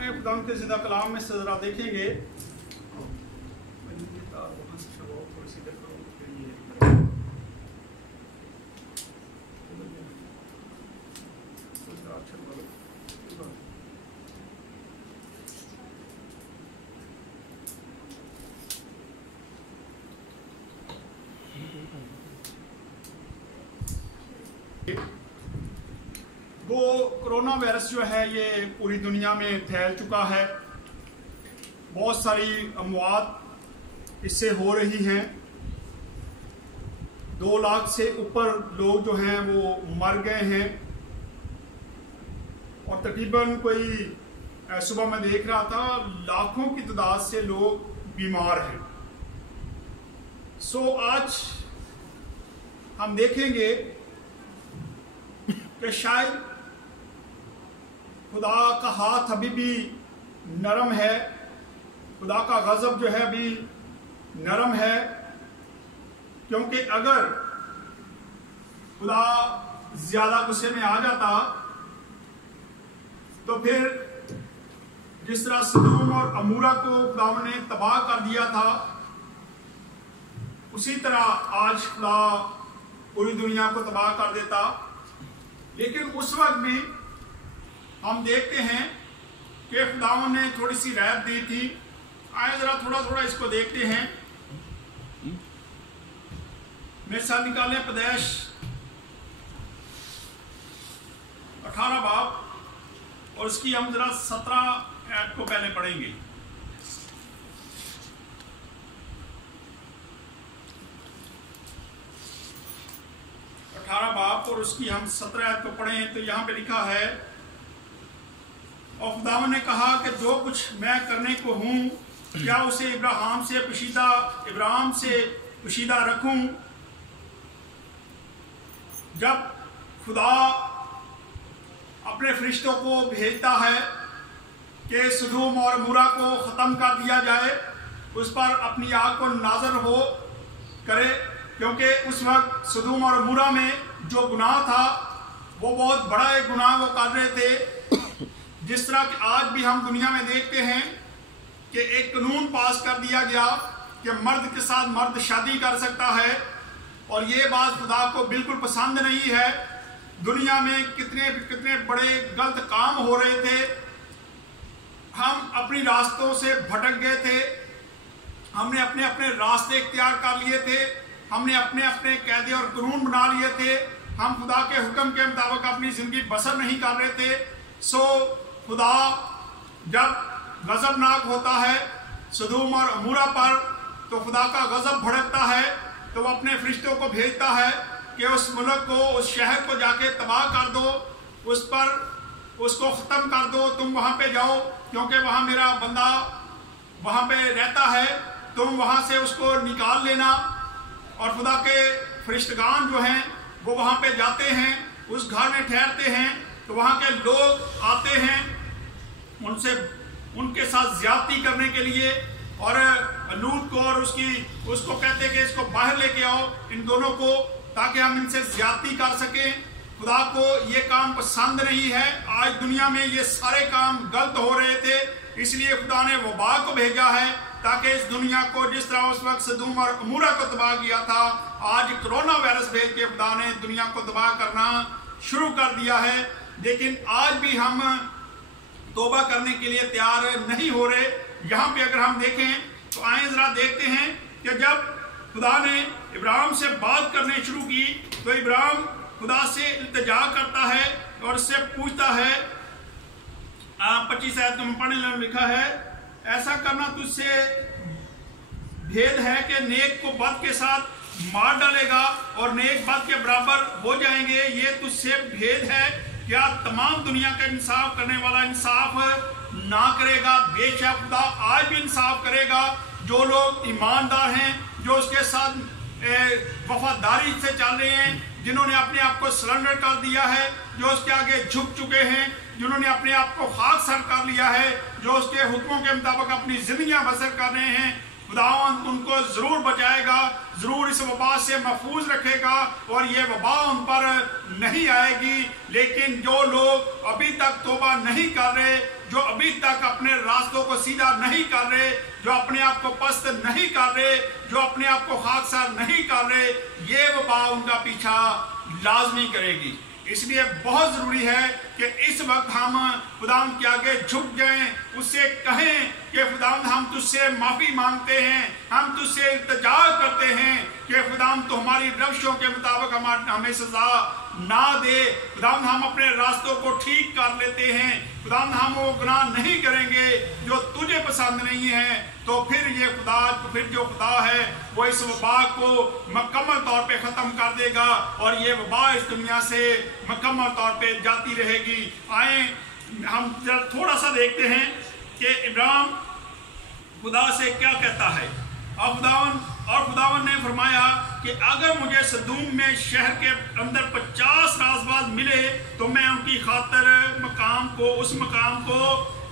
आगे खुदावंद के ज़िंदा कलाम में ज़रा देखेंगे। वो कोरोना वायरस जो है ये पूरी दुनिया में फैल चुका है। बहुत सारी अमवात इससे हो रही हैं। 2 लाख से ऊपर लोग जो हैं वो मर गए हैं और तकरीबन कोई सुबह मैं देख रहा था लाखों की तादाद से लोग बीमार हैं। सो आज हम देखेंगे कि शायद खुदा का हाथ अभी भी नरम है, खुदा का गज़ब जो है अभी नरम है, क्योंकि अगर खुदा ज़्यादा गुस्से में आ जाता तो फिर जिस तरह सदूम और अमूरा को खुदा ने तबाह कर दिया था, उसी तरह आज खुदा पूरी दुनिया को तबाह कर देता। लेकिन उस वक्त भी हम देखते हैं कि खुदावंद ने थोड़ी सी राहत दी थी। आए जरा थोड़ा थोड़ा इसको देखते हैं। मेरे साथ निकाले पैदाइश 18 बाब और उसकी हम जरा 17 आयत को पहले पढ़ेंगे। बाप और उसकी हम 17 आयत को पढ़ें तो यहाँ पे लिखा है, और खुदावंद ने कहा कि जो कुछ मैं करने को हूँ क्या उसे इब्राहिम से पोशीदा रखूं। जब खुदा अपने फरिश्तों को भेजता है कि सदूम और मूरा को ख़त्म कर दिया जाए, उस पर अपनी आग को नाज़र हो करे, क्योंकि उस वक्त सदूम और मूरा में जो गुनाह था वो बहुत बड़ा एक गुनाह वो कर रहे थे। जिस तरह कि आज भी हम दुनिया में देखते हैं कि एक कानून पास कर दिया गया कि मर्द के साथ मर्द शादी कर सकता है, और ये बात खुदा को बिल्कुल पसंद नहीं है। दुनिया में कितने कितने बड़े गलत काम हो रहे थे। हम अपनी रास्तों से भटक गए थे, हमने अपने अपने रास्ते इख्तियार कर लिए थे, हमने अपने अपने कायदे और कानून बना लिए थे, हम खुदा के हुक्म के मुताबिक अपनी जिंदगी बसर नहीं कर रहे थे। सो खुदा जब गजबनाक होता है सदूम और अमूरा पर, तो खुदा का गजब भड़कता है, तो वो अपने फरिश्तों को भेजता है कि उस मुल्क को, उस शहर को जाके तबाह कर दो, उस पर उसको ख़त्म कर दो, तुम वहाँ पे जाओ क्योंकि वहाँ मेरा बंदा वहाँ पे रहता है, तुम वहाँ से उसको निकाल लेना। और खुदा के फरिश्तगान जो हैं वो वहाँ पे जाते हैं, उस घर में ठहरते हैं, तो वहाँ के लोग आते हैं उनके साथ ज्यादती करने के लिए, और लूत को और उसको कहते हैं कि इसको बाहर लेके आओ इन दोनों को, ताकि हम इनसे ज्यादती कर सकें। खुदा को ये काम पसंद नहीं है। आज दुनिया में ये सारे काम गलत हो रहे थे, इसलिए खुदा ने वबा को भेजा है ताकि इस दुनिया को, जिस तरह उस वक्त सदूम और अमूरा को तबाह किया था, आज कोरोना वायरस भेज के खुदा ने दुनिया को तबाह करना शुरू कर दिया है। लेकिन आज भी हम तौबा करने के लिए तैयार नहीं हो रहे। यहाँ पे अगर हम देखें तो आए जरा देखते हैं कि जब खुदा ने इब्राहिम से बात करने शुरू की तो इब्राहिम खुदा से इल्तिजा करता है और उससे पूछता है। 25 आयत में पढ़ने में लिखा है, ऐसा करना तुझसे भेद है कि नेक को बद के साथ मार डालेगा और नेक बद के बराबर हो जाएंगे। ये तुझसे भेद है, क्या तमाम दुनिया का इंसाफ करने वाला इंसाफ ना करेगा? बेशक खुदा आज भी इंसाफ करेगा। जो लोग ईमानदार हैं, जो उसके साथ वफादारी से चल रहे हैं, जिन्होंने अपने आप को सरेंडर कर दिया है, जो उसके आगे झुक चुके हैं, जिन्होंने अपने आप को खाक सर कर लिया है, जो उसके हुक्मों के मुताबिक अपनी जिंदगियां बसर कर रहे हैं, खुदावंद उनको जरूर बचाएगा, जरूर इस वबा से महफूज रखेगा और ये वबा उन पर नहीं आएगी। लेकिन जो लोग अभी तक तौबा नहीं कर रहे, जो अभी तक अपने रास्तों को सीधा नहीं कर रहे, जो अपने आप को पस्त नहीं कर रहे, जो अपने आप को खाकसार नहीं कर रहे, ये वबा उनका पीछा लाजमी करेगी। इसलिए बहुत ज़रूरी है कि इस वक्त हम खुदावंद के आगे झुक जाएं, उससे कहें कि खुदावंद हम तुझसे माफ़ी मांगते हैं, हम तुझसे इल्तिजा करते हैं कि खुदावंद तो हमारी रविशों के मुताबिक हमें सज़ा ना दे। खुदावंद हम अपने रास्तों को ठीक कर लेते हैं, खुदावंद हम वो गुनाह नहीं करेंगे जो तुझे पसंद नहीं है। तो फिर जो खुदा है वो इस वबा को मुकम्मल तौर पे ख़त्म कर देगा और ये वबा इस दुनिया से मुकम्मल तौर पे जाती रहेगी। आए हम जरा थोड़ा सा देखते हैं कि इब्राहिम खुदा से क्या कहता है। और खुदावन ने फरमाया कि अगर मुझे सदूम में शहर के अंदर 50 राजबाज मिले तो मैं उनकी खातिर उस मकाम को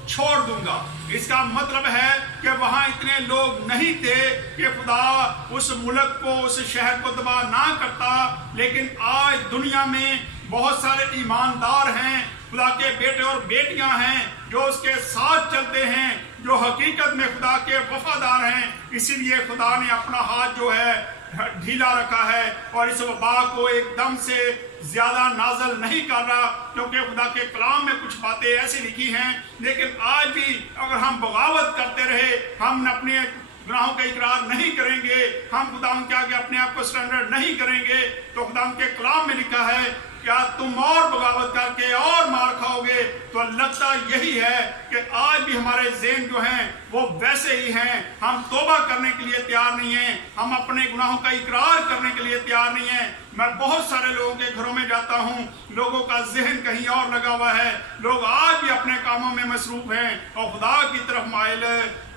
छोड़ दूंगा। इसका मतलब है कि वहाँ इतने लोग नहीं थे कि खुदा उस मुल्क को, उस शहर को तबाह ना करता। लेकिन आज दुनिया में बहुत सारे ईमानदार हैं, खुदा के बेटे और बेटियां हैं जो उसके साथ चलते हैं, जो हकीकत में खुदा के वफादार हैं। इसीलिए खुदा ने अपना हाथ जो है ढीला रखा है और इस वबा को एकदम से ज्यादा नाजल नहीं कर रहा, क्योंकि खुदा के कलाम में कुछ बातें ऐसी लिखी हैं। लेकिन आज भी अगर हम बगावत करते रहे, हम अपने गुनाहों का इकरार नहीं करेंगे, हम खुदा के आगे अपने आप को सरेंडर नहीं करेंगे, तो खुदा के कलाम में लिखा है क्या तुम और बगावत करके और मार खाओगे। तो लगता यही है कि आज भी हमारे ज़हन जो हैं वो वैसे ही हैं। हम तौबा करने के लिए तैयार नहीं हैं, हम अपने गुनाहों का इकरार करने के लिए तैयार नहीं हैं। मैं बहुत सारे लोगों के घरों में जाता हूँ, लोगों का जहन कहीं और लगा हुआ है, लोग आज भी अपने कामों में मसरूफ हैं और खुदा की तरफ माइल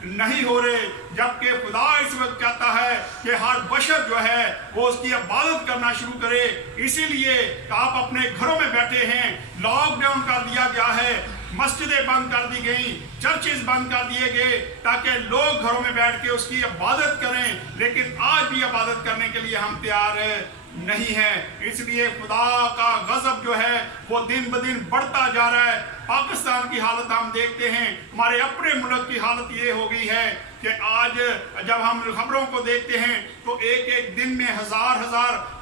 नहीं हो रहे। जबकि खुदा इस वक्त कहता है कि हर बशर जो है वो उसकी इबादत करना शुरू करे। इसीलिए आप अपने घरों में बैठे हैं, लॉकडाउन कर दिया गया है, मस्जिदें बंद कर दी गई, चर्चेस बंद कर दिए गए ताकि लोग घरों में बैठ के उसकी इबादत करें। लेकिन आज भी इबादत करने के लिए हम तैयार नहीं है। इसलिए खुदा का गजब जो है वो दिन ब दिन बढ़ता जा रहा है। पाकिस्तान की हालत हम देखते हैं, हमारे अपने मुल्क की हालत ये हो गई है कि आज जब हम खबरों को देखते हैं तो एक एक दिन में हजार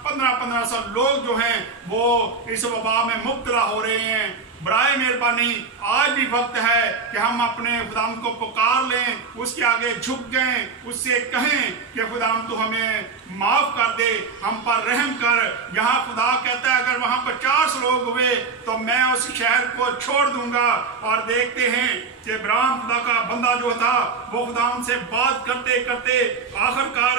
1500 लोग जो हैं वो इस वबा में मुब्तला हो रहे हैं। बराए मेहरबानी आज भी वक्त है कि हम अपने खुदाम को पुकार लें, उसके आगे झुक जाएं, उससे कहें कि खुदाम तो हमें माफ कर दे, हम पर रहम कर। यहाँ खुदा कहता है अगर वहाँ 50 लोग हुए तो मैं उस शहर को छोड़ दूंगा। और देखते हैं कि इब्राहिम खुदा का बंदा जो था वो खुदा से बात करते करते आखिरकार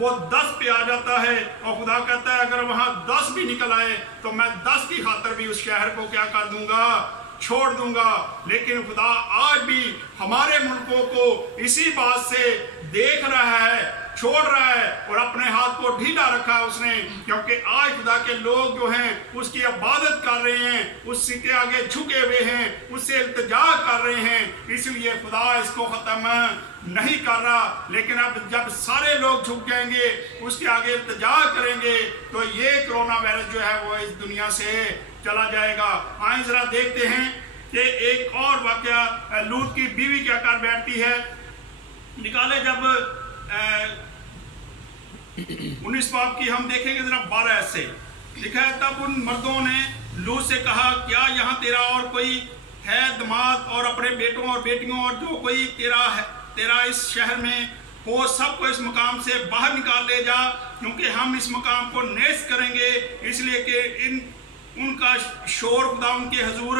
वो 10 पे आ जाता है और खुदा कहता है अगर वहाँ 10 भी निकल आए तो मैं 10 की खातिर भी उस शहर को क्या कर दूंगा, छोड़ दूंगा। लेकिन खुदा आज भी हमारे मुल्कों को इसी बात से देख रहा है, छोड़ रहा है और अपने हाथ को ढीला रखा है उसने, क्योंकि आज खुदा के लोग जो हैं उसकी इबादत कर रहे हैं, उसके आगे झुके हुए हैं, उससे इल्तिजा कर रहे हैं। इसलिए खुदा इसको खत्म नहीं कर रहा। लेकिन अब जब सारे लोग झुक जाएंगे, उसके आगे इल्तिजा करेंगे, तो ये कोरोना वायरस जो है वो इस दुनिया से चला जाएगा। आए जरा देखते हैं कि एक और वाकया लूत की बीवी क्या कर बैठती है। निकाले जब 19 बाब की हम देखेंगे जरा 12 ऐसे लिखा है, तब उन मर्दों ने लूत से कहा क्या यहाँ तेरा और कोई है दमाद और अपने बेटों और बेटियों और जो कोई तेरा इस शहर में हो, सबको इस मकाम से बाहर निकाल ले जा, क्योंकि हम इस मकाम को नेस्त करेंगे। इसलिए कि उनका शोर खुदा उनके हजूर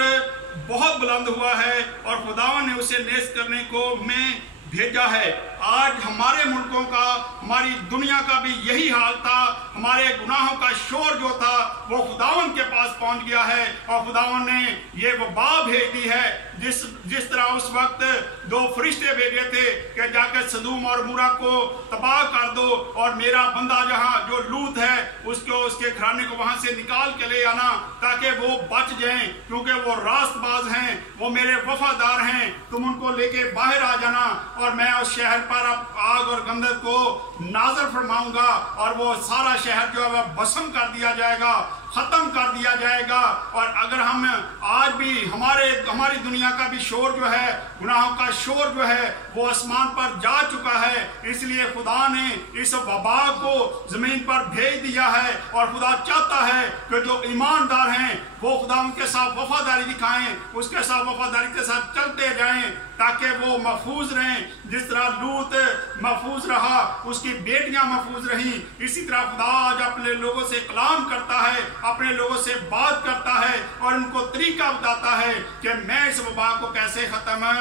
बहुत बुलंद हुआ है और खुदावन ने उसे नेस्त करने को में भेजा है। आज हमारे मुल्कों का, हमारी दुनिया का भी यही हाल था। हमारे गुनाहों का शोर जो था वो खुदावन के पास पहुंच गया है और खुदावन ने ये वबा भेज दी है। जिस तरह उस वक्त 2 फरिश्ते भेजे थे कि जाकर सदूम और मूरा को तबाह कर दो और मेरा बंदा जहां जो लूत है उसको, उसके घराने को वहां से निकाल के ले आना ताकि वो बच जाएं, क्योंकि वो रास्तबाज हैं, वो मेरे वफादार हैं। तुम उनको लेके बाहर आ जाना और मैं उस शहर पर आग और गंधक को नाजर फरमाऊंगा और वो सारा शहर जो है वह भस्म कर दिया जाएगा, खत्म कर दिया जाएगा। और अगर हम आज भी हमारी दुनिया का भी शोर जो है, गुनाहों का शोर जो है वो आसमान पर जा चुका है, इसलिए खुदा ने इस वबा को जमीन पर भेज दिया है। और खुदा चाहता है कि जो ईमानदार हैं वो खुदा के साथ वफादारी दिखाएं, उसके साथ वफादारी के साथ चलते जाएं ताकि वो महफूज रहें। जिस तरह लूत महफूज रहा, उसकी बेटियां महफूज रहीं, इसी तरह खुदा आज अपने लोगों से कलाम करता है, अपने लोगों से बात करता है और उनको तरीका बताता है कि मैं इस वबा को कैसे खत्म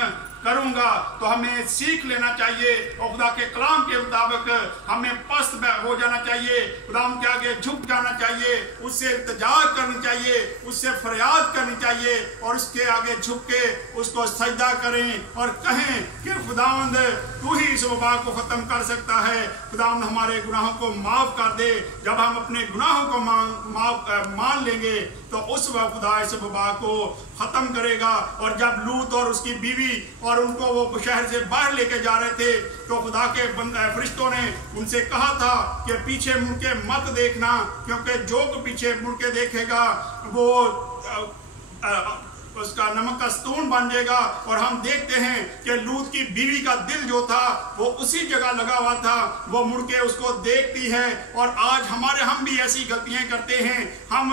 करूंगा। तो हमें सीख लेना चाहिए और खुदा के कलाम के मुताबिक हमें पस्त हो जाना चाहिए, खुदा के आगे झुक जाना चाहिए, उससे इल्तिजा करनी चाहिए, उससे फरियाद करनी चाहिए और उसके आगे झुक के उसको सजदा करें और कहें कि खुदावंद तू ही इस वबा को खत्म कर सकता है। खुदावंद हमारे गुनाहों को माफ कर दे। जब हम अपने गुनाहों को मान लेंगे तो उस वक्त खुदा इस वबा को खत्म करेगा। और जब लूत और उसकी बीवी और उनको वो शहर से बाहर लेके जा रहे थे तो खुदा के फरिश्तों ने उनसे कहा था कि पीछे मुड़ के मत देखना, क्योंकि जो पीछे मुड़ के देखेगा वो उसका नमक का स्तून बन जाएगा। और हम देखते हैं कि लूत की बीवी का दिल जो था वो उसी जगह लगा हुआ था, वो मुड़ के उसको देखती है। और आज हम भी ऐसी गलतियां करते हैं। हम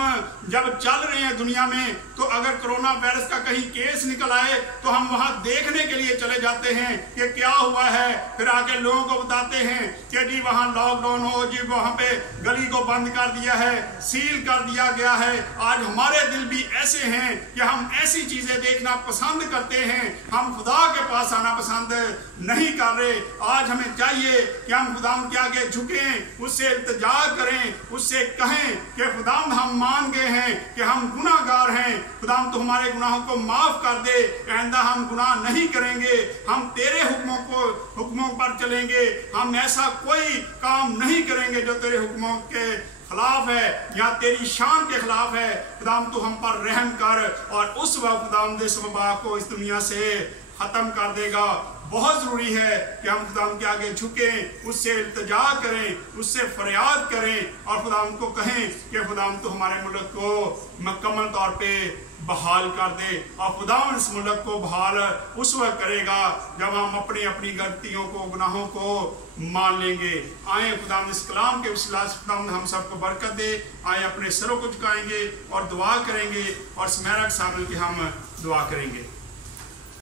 जब चल रहे हैं दुनिया में तो अगर कोरोना वायरस का कहीं केस निकल आए तो हम वहां देखने के लिए चले जाते हैं कि क्या हुआ है, फिर आके लोगों को बताते हैं कि जी वहां लॉकडाउन हो, जी वहां पे गली को बंद कर दिया है, सील कर दिया गया है। आज हमारे दिल भी ऐसे हैं कि हम ऐसी चीजें देखना पसंद करते हैं, हम खुदा के पास आना पसंद नहीं कर रहे। आज हमें चाहिए कि हम खुदा के आगे झुकें, उससे इल्तिजा करें, उससे कहें कि खुदा हम मान गए हैं कि हम गुनाहगार हैं, खुदा तो हमारे गुनाहों को माफ कर दे, आइंदा हम गुनाह नहीं करेंगे, हम तेरे हुक्मों पर चलेंगे, हम ऐसा कोई काम नहीं करेंगे जो तेरे हुक्मों के खिलाफ है या तेरी शान के खिलाफ है। खुदाम तू हम पर रहम कर और उस वक्त खुदाम इस वबा को इस दुनिया से खत्म कर देगा। बहुत जरूरी है कि हम खुदाम के आगे झुकें, उससे इल्तिजा करें, उससे फरियाद करें और खुदाम को कहें कि खुदाम तो हमारे मुल्क को मुकम्मल तौर पे बहाल कर दे। और खुदा इस मुल्क को बहाल उस वक्त करेगा जब हम अपनी अपनी गलतियों को, गुनाहों को मान लेंगे। आए खुदा इस कलाम के वसीला से खुदा हम सबको बरकत दे। आए अपने सरों को झुकाएंगे और दुआ करेंगे और स्मैरक शामिल के हम दुआ करेंगे।